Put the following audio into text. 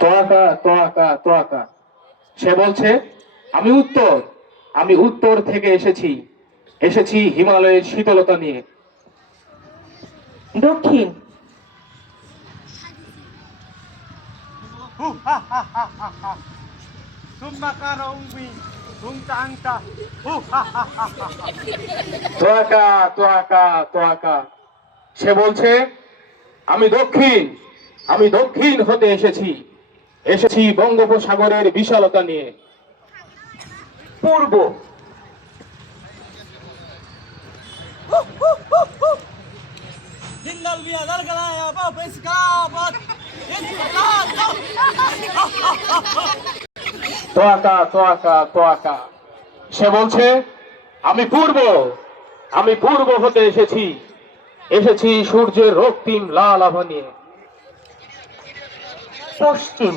তোয়াকা তোয়াকা তোয়াকা। সে বলছে আমি উত্তর থেকে এসেছি, এসেছি হিমালয়ের শীতলতা নিয়ে। দক্ষিণ। তোয়াকা তোয়াকা তোয়াকা। সে বলছে আমি দক্ষিণ হতে এসেছি, এসেছি বঙ্গোপসাগরের বিশালতা নিয়ে। পূর্ব। তোয়াকা তোয়াকা তোয়াকা। সে বলছে আমি পূর্ব হতে এসেছি, এসেছি সূর্যের রক্তিম লাল আভা নিয়ে। পশ্চিম।